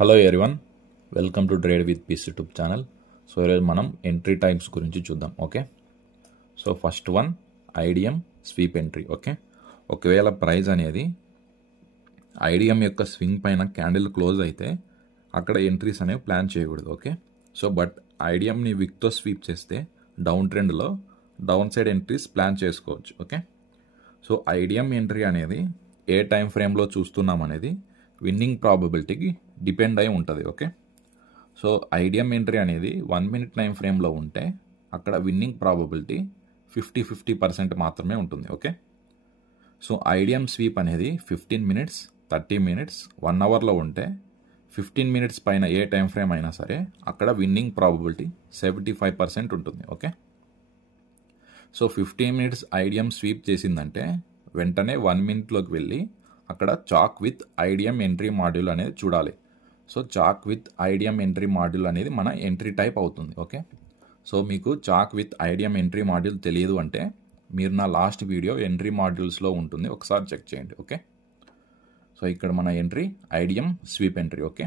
Hello everyone, welcome to trade with peace YouTube channel. So ఈరోజు మనం entry types గురించి చూద్దాం. Okay, so first one IDM sweep entry. Okay, ఒకవేళ price అనేది IDM యొక్క swing పైన క్యాండిల్ క్లోజ్ అయితే అక్కడ ఎంట్రీస్ అనేవి ప్లాన్ చేయకూడదు. ఓకే, సో బట్ ఐడిఎంని విక్తో స్వీప్ చేస్తే డౌన్ ట్రెండ్లో డౌన్ సైడ్ ఎంట్రీస్ ప్లాన్ చేసుకోవచ్చు. ఓకే, సో ఐడిఎం ఎంట్రీ అనేది ఏ టైం ఫ్రేమ్లో చూస్తున్నాం అనేది విన్నింగ్ ప్రాబబిలిటీకి డిపెండ్ అయి ఉంటుంది. ఓకే, సో ఐడిఎం ఎంట్రీ అనేది 1 minute టైం ఫ్రేమ్లో ఉంటే అక్కడ విన్నింగ్ ప్రాబబిలిటీ 50% మాత్రమే ఉంటుంది. ఓకే, సో ఐడిఎం స్వీప్ అనేది 15 minutes, 30 minutes, 1 hourలో ఉంటే 15 minutes పైన ఏ టైం ఫ్రేమ్ అయినా సరే అక్కడ విన్నింగ్ ప్రాబబిలిటీ 75% ఉంటుంది. Okay, so 15 minutes IDM sweep చేసిందంటే వెంటనే 1 minute వెళ్ళి అక్కడ chalk with IDM entry module అనేది చూడాలి. So chalk with IDM entry module అనేది మన ఎంట్రీ టైప్ అవుతుంది. ఓకే, సో మీకు chalk with IDM entry module తెలియదు అంటే మీరు నా లాస్ట్ వీడియో ఎంట్రీ మాడ్యూల్స్లో ఉంటుంది, ఒకసారి చెక్ చేయండి. ఓకే, సో ఇక్కడ మన entry IDM sweep entry. Okay,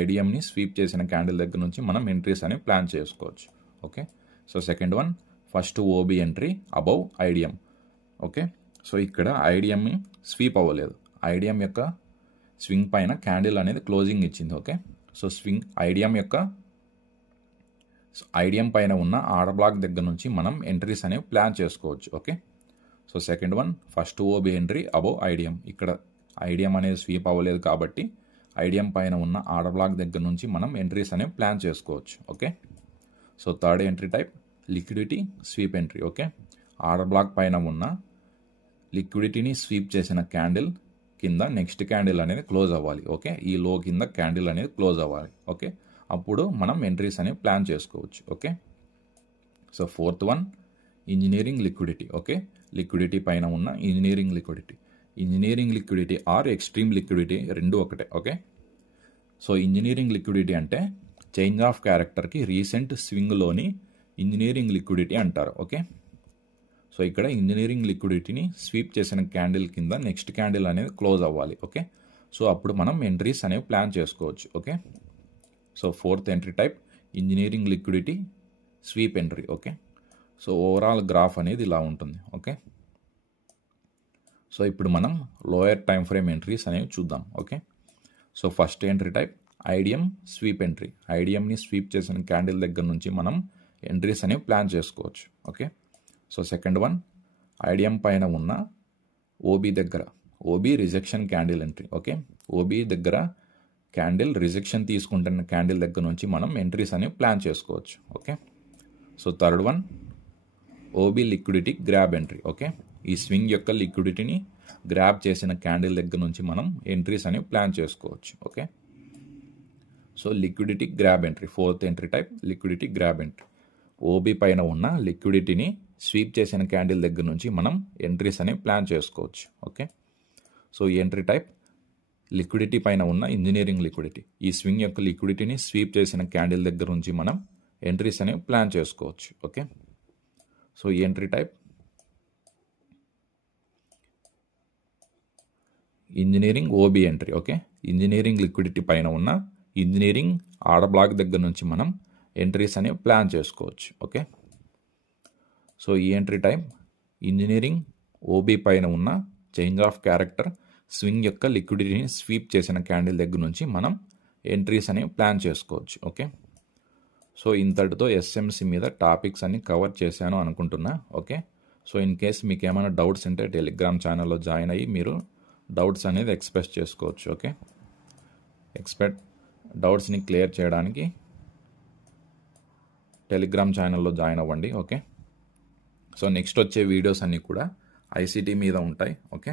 ఐడిఎంని స్వీప్ చేసిన క్యాండిల్ దగ్గర నుంచి మనం ఎంట్రీస్ అనేవి ప్లాన్ చేసుకోవచ్చు. Okay, so second one first OB entry above IDM. Okay, so ఇక్కడ ఐడిఎంని స్వీప్ అవ్వలేదు, ఐడిఎం యొక్క స్వింగ్ పైన క్యాండిల్ అనేది క్లోజింగ్ ఇచ్చింది. ఓకే, సో స్వింగ్ ఐడిఎం పైన ఉన్న ఆర్డర్ బ్లాక్ దగ్గర నుంచి మనం ఎంట్రీస్ అనేవి ప్లాన్ చేసుకోవచ్చు. Okay, so second one first OB entry above IDM. ఇక్కడ ఐడిఎం అనేది స్వీప్ అవ్వలేదు కాబట్టి ఐడిఎం పైన ఉన్న ఆర్డర్ బ్లాక్ దగ్గర నుంచి మనం ఎంట్రీస్ అనేవి ప్లాన్ చేసుకోవచ్చు. Okay, so third entry type liquidity sweep entry. Okay, order black పైన ఉన్న లిక్విడిటీని స్వీప్ చేసిన క్యాండిల్ కింద నెక్స్ట్ క్యాండిల్ అనేది క్లోజ్ అవ్వాలి. ఓకే, ఈ లో కింద క్యాండిల్ అనేది క్లోజ్ అవ్వాలి. ఓకే, అప్పుడు మనం ఎంట్రీస్ అనేవి ప్లాన్ చేసుకోవచ్చు. Okay, so fourth one engineering liquidity. Okay, liquidity పైన ఉన్న engineering liquidity are extreme liquidity రెండు ఒకటే. ఓకే, సో ఇంజనీరింగ్ లిక్విడిటీ అంటే చేంజ్ ఆఫ్ క్యారెక్టర్కి రీసెంట్ స్వింగ్లోని ఇంజనీరింగ్ లిక్విడిటీ అంటారు. ఓకే, సో ఇక్కడ ఇంజనీరింగ్ లిక్విడిటీని స్వీప్ చేసిన క్యాండిల్ కింద నెక్స్ట్ క్యాండిల్ అనేది క్లోజ్ అవ్వాలి. ఓకే, సో అప్పుడు మనం ఎంట్రీస్ అనేవి ప్లాన్ చేసుకోవచ్చు. Okay, so fourth entry type engineering liquidity sweep entry. Okay, so overall graph అనేది ఇలా ఉంటుంది. ఓకే, సో ఇప్పుడు మనం లోయర్ టైం ఫ్రేమ్ ఎంట్రీస్ అనేవి చూద్దాం. Okay, so first entry type IDM sweep entry. ఐడిఎంని స్వీప్ చేసిన క్యాండిల్ దగ్గర నుంచి మనం ఎంట్రీస్ అనేవి ప్లాన్ చేసుకోవచ్చు. Okay, so second one IDM పైన ఉన్న ఓబీ దగ్గర OB rejection candle entry. Okay, OB దగ్గర క్యాండిల్ రిజెక్షన్ తీసుకుంటున్న క్యాండిల్ దగ్గర నుంచి మనం ఎంట్రీస్ అనేవి ప్లాన్ చేసుకోవచ్చు. Okay, so third one OB liquidity grab entry. Okay, ఈ స్వింగ్ యొక్క లిక్విడిటీని గ్రాబ్ చేసిన క్యాండిల్ దగ్గర నుంచి మనం ఎంట్రీస్ అనేవి ప్లాన్ చేసుకోవచ్చు. Okay, so liquidity grab entry fourth entry type liquidity grab entry. OB పైన ఉన్న లిక్విడిటీని స్వీప్ చేసిన క్యాండిల్ దగ్గర నుంచి మనం ఎంట్రీస్ అనేవి ప్లాన్ చేసుకోవచ్చు. ఓకే, సో ఈ ఎంట్రీ టైప్ లిక్విడిటీ పైన ఉన్న ఇంజనీరింగ్ లిక్విడిటీ. ఈ స్వింగ్ యొక్క లిక్విడిటీని స్వీప్ చేసిన క్యాండిల్ దగ్గర నుంచి మనం ఎంట్రీస్ అనేవి ప్లాన్ చేసుకోవచ్చు. ఓకే, సో ఈ entry type engineering OB entry. Okay, engineering liquidity పైన ఉన్న ఇంజనీరింగ్ ఆర్డర్ బ్లాక్ దగ్గర నుంచి మనం ఎంట్రీస్ అనేవి ప్లాన్ చేసుకోవచ్చు. ఓకే, సో ఈ ఎంట్రీ టైప్ ఇంజనీరింగ్ ఓబీ పైన ఉన్న చేంజ్ ఆఫ్ క్యారెక్టర్ స్వింగ్ యొక్క లిక్విడిటీని స్వీప్ చేసిన క్యాండిల్ దగ్గర నుంచి మనం ఎంట్రీస్ అనేవి ప్లాన్ చేసుకోవచ్చు. ఓకే, సో ఇంతటితో ఎస్ఎంసి మీద టాపిక్స్ అన్ని కవర్ చేశాను అనుకుంటున్నా. ఓకే, సో ఇన్ కేస్ మీకు ఏమైనా డౌట్స్ ఉంటే టెలిగ్రామ్ ఛానల్లో జాయిన్ అయ్యి మీరు డౌట్స్ అనేది ఎక్స్ప్రెస్ చేసుకోవచ్చు. ఓకే, డౌట్స్ని క్లియర్ చేయడానికి టెలిగ్రామ్ ఛానల్లో జాయిన్ అవ్వండి. ఓకే, సో నెక్స్ట్ వచ్చే వీడియోస్ అన్నీ కూడా ఐసీటీ మీద ఉంటాయి. ఓకే.